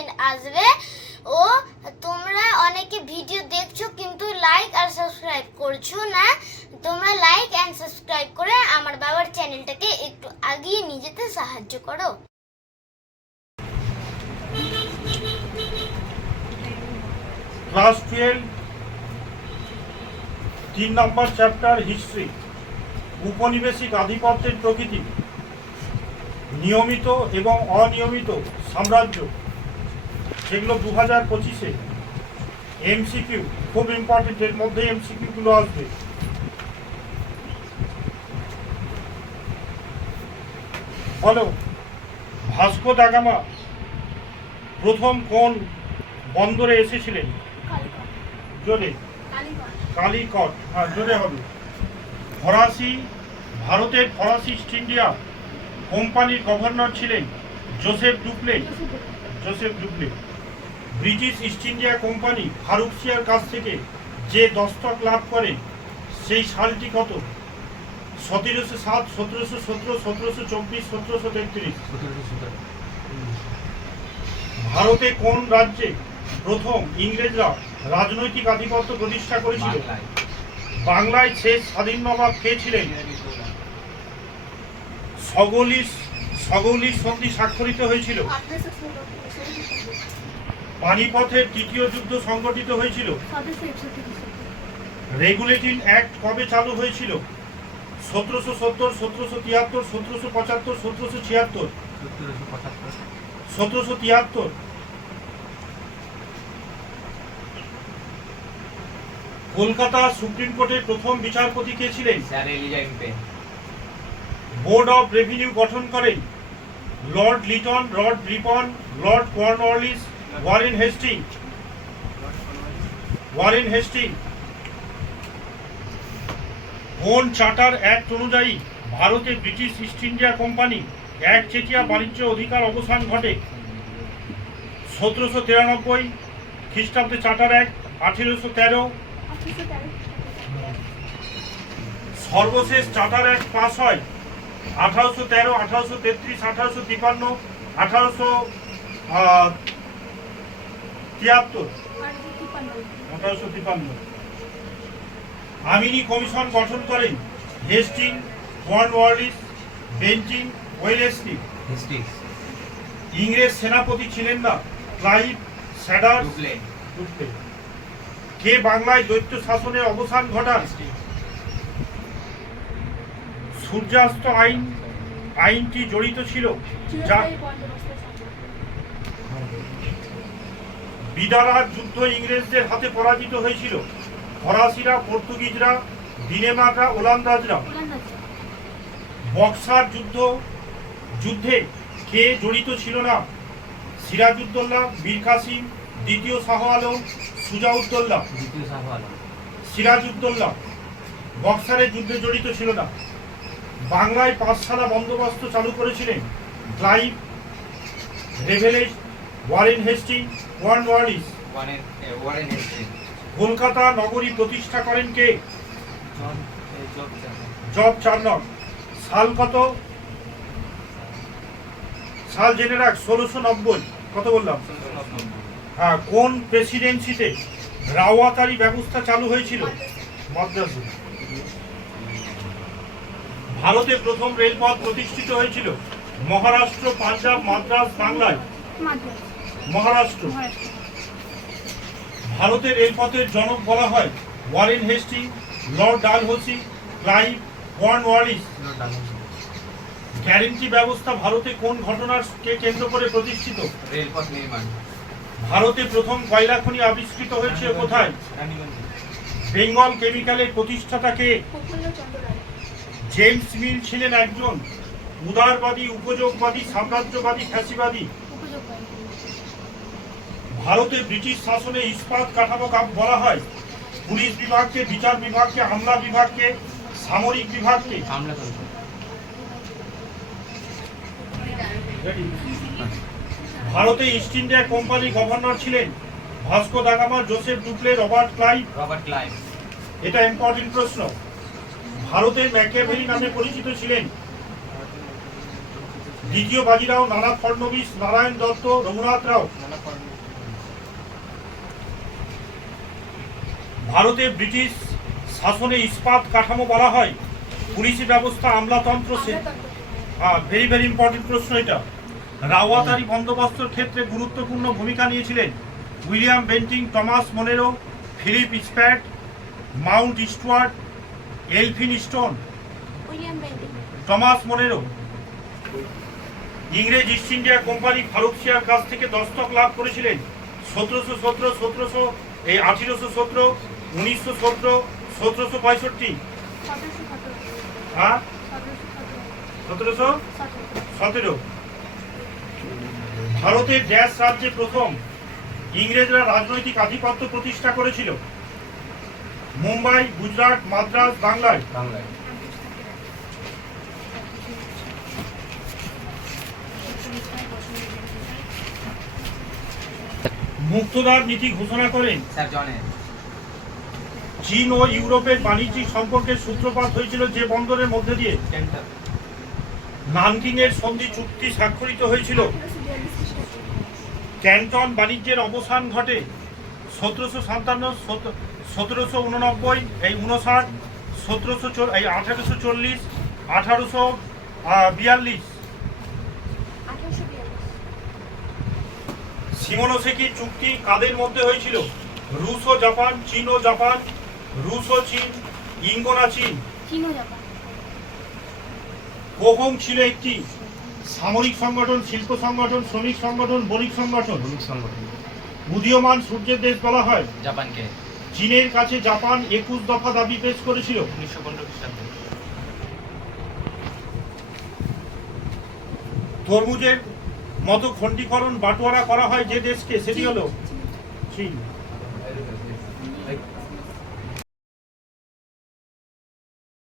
Notification আসবে। ও তোমরা অনেকে ভিডিও দেখছো কিন্তু লাইক আর সাবস্ক্রাইব করছো না। তোমরা লাইক এন্ড সাবস্ক্রাইব করে আমার বাবার চ্যানেলটাকে একটু এগিয়ে নিয়ে যেতে সাহায্য করো। ক্লাস 12 3 নম্বর চ্যাপ্টার হিস্ট্রি, উপনিবেশিক আধিপত্যের প্রকৃতি, নিয়মিত এবং অনিয়মিত সাম্রাজ্য, যেগুলো 2025-এ এমসিকিউ খুব ইম্পর্টেন্ট, এর মধ্যে এমসিকিউ গুলো আসবে। বলো, ভাস্কো দা গামা প্রথম কোন বন্দরে এসেছিলেন? জোরে। কালিকট, হ্যাঁ জোরে হবে। ভারতের ফরাসি ইস্ট ইন্ডিয়া কোম্পানির গভর্নর ছিলেন Joseph ডুপ্লে। British east India Company Farrukhsiyar কাছ থেকে যে দস্তক লাভ করে সেই সালটি কত? 1707, 1717, 1724, 1733। ভারতে কোন রাজ্যে প্রথম ইংরেজরা রাজনৈতিক আধিপত্য প্রতিষ্ঠা করেছিল? বাংলায় শেষ স্বাধীন নবাব কে ছিলেন? সগৌলির সন্ধি স্বাক্ষরিত হয়েছিল। পানিপথের তৃতীয় যুদ্ধ সংগঠিত হয়েছিল। রেগুলেটিং অ্যাক্ট কবে চালু হয়েছিল? 1770, 1773, 1775, 1776। 1773। কলকাতা সুপ্রিম কোর্টের প্রথম বিচারপতি কে ছিলেন? বোর্ড অফ রেভিনিউ গঠন করেন Lord Lytton, Lord Ripon, Lord Cornwallis, Warren Hasting. কোন চার্টার অ্যাক্ট অনুযায়ী ভারতে ব্রিটিশ ইস্ট ইন্ডিয়া কোম্পানি একচেটিয়া বাণিজ্য অধিকার অবসান ঘটে? 1793 খ্রিস্টাব্দে চার্টার অ্যাক্ট, 1813। সর্বশেষ চার্টার অ্যাক্ট পাস হয় 1813, 1833, 1853, 1853। আমিনি কমিশন গঠন করেন হেস্টিং, কর্নওয়ালিস, বেন্টিং, ওয়েলেসলি। ইংরেজ সেনাপতি ছিলেন না ক্লাইভ, স্যাডার্স, ডুপ্লে। কে বাংলায় দৈত্য শাসনের অবসান ঘটান? সূর্যাস্ত আইনটি জড়িত ছিল যা বিদারার যুদ্ধ ইংরেজদের হাতে পরাজিত হয়েছিল। ফরাসিরা, পর্তুগিজরা, ডেনমার্করা, ওলন্দাজরা। বক্সার যুদ্ধে কে জড়িত ছিল না? সিরাজউদ্দৌলা, মীর কাসিম, দ্বিতীয় শাহ আলম, সুজাউদ্দৌলা। সিরাজউদ্দৌলা বক্সারের যুদ্ধে জড়িত ছিল না। বাংলায় পাঠশালা বন্দোবস্ত চালু করেছিলেন ক্লাইভ, রেভেলেস, ওয়ারেন হেস্টিং, কর্নওয়ালিস। কলকাতা নগরী প্রতিষ্ঠা করেন কে? Job Charnock. সাল কত? সাল জেনে রাখ, 1690। কত বললাম? হ্যাঁ। কোন প্রেসিডেন্সিতে রাওয়াতারি ব্যবস্থা চালু হয়েছিল? মাদ্রাসে। ভারতে প্রথম রেলপথ প্রতিষ্ঠিত হয়েছিল মহারাষ্ট্র, পাঞ্জাব, মাদ্রাস, বাংলায়? মহারাষ্ট্র। ভারতের রেলপথের জনক বলা হয় Warren Hasting, Lord Dalhousie, Clive, Cornwallis. Guarantee ব্যবস্থা ভারতে কোন ঘটনাকে কেন্দ্র করে প্রতিষ্ঠিত? রেলপথ নির্মাণ। ভারতে প্রথম কয়লা খনি আবিষ্কৃত হয়েছে কোথায়? বেঙ্গল কেমিক্যালের প্রতিষ্ঠাতা কে? জেমস মিল ছিলেন একজন উদারবাদী, উপযোগবাদী, সাম্রাজ্যবাদী, ফ্যাসিবাদী। ভারতে ব্রিটিশ শাসনে ইস্পাত কাঠামো বলা হয় পুলিশ বিভাগকে, বিচার বিভাগকে, আমলা বিভাগকে, সামরিক বিভাগকে? ভারতে ইস্ট ইন্ডিয়া কোম্পানি গভর্নর ছিলেন Vasco da Gama, Joseph ডুপ্লে, Robert Clive. এটা ইম্পর্টেন্ট প্রশ্ন। ভারতের ম্যাকিয়াভেলি নামে পরিচিত ছিলেন দ্বিতীয় বাজিরাও, নানা ফড়নবিস, নারায়ণ দত্ত, রঘুনাথ রাও। ভারতে ব্রিটিশ শাসনে ইস্পাত কাঠামো বলা হয় পুলিশি ব্যবস্থা আমলাতন্ত্র ভেরি ভেরি ইম্পর্টেন্ট প্রশ্ন এটা। রাওয়াতারি বন্দোবস্তর ক্ষেত্রে গুরুত্বপূর্ণ ভূমিকা নিয়েছিলেন William Bentinck, Thomas Munro, Philip স্প্যাট, Mountstuart, Elphinstone. Thomas Munro. ইংরেজ ইস্ট ইন্ডিয়া কোম্পানি ফারুকসিয়ার কাছ থেকে দস্তক লাভ করেছিলেন 1717, 1817, 1917, 1765। হ্যাঁ, 1717। ভারতের ড্যাশ রাজ্যে প্রথম ইংরেজরা রাজনৈতিক আধিপত্য প্রতিষ্ঠা করেছিল? মুম্বাই, গুজরাট, মাদ্রাজ, বাংলায়। মুক্তদার নীতি ঘোষণা করেন চীন ও ইউরোপের বাণিজ্যিক সম্পর্কের সূত্রপাত হয়েছিল যে বন্দরের মধ্যে দিয়ে? নানকিং এর সন্ধি চুক্তি স্বাক্ষরিত হয়েছিল? ক্যান্টন বাণিজ্যের অবসান ঘটে 1757, 1789, 59, 1840, 1842। শিমোনোসেকি চুক্তি কাদের মধ্যে হয়েছিল? রুশ ও জাপান, চীন ও জাপান, রুশ ও চীন, ইঙ্গোনা চীন। কোহং ছিল একটি সামরিক সংগঠন, শিল্প সংগঠন, শ্রমিক সংগঠন, বণিক সংগঠন। উদীয়মান সূর্যের দেশ বলা হয় জাপানকে। চীনের কাছে জাপান 21 দফা দাবি পেশ করেছিল 1915 খ্রিস্টাব্দে। তরমুজের মতো খণ্ডীকরণ বাটোয়ারা করা হয় যে দেশকে, সেটি হলো চীন।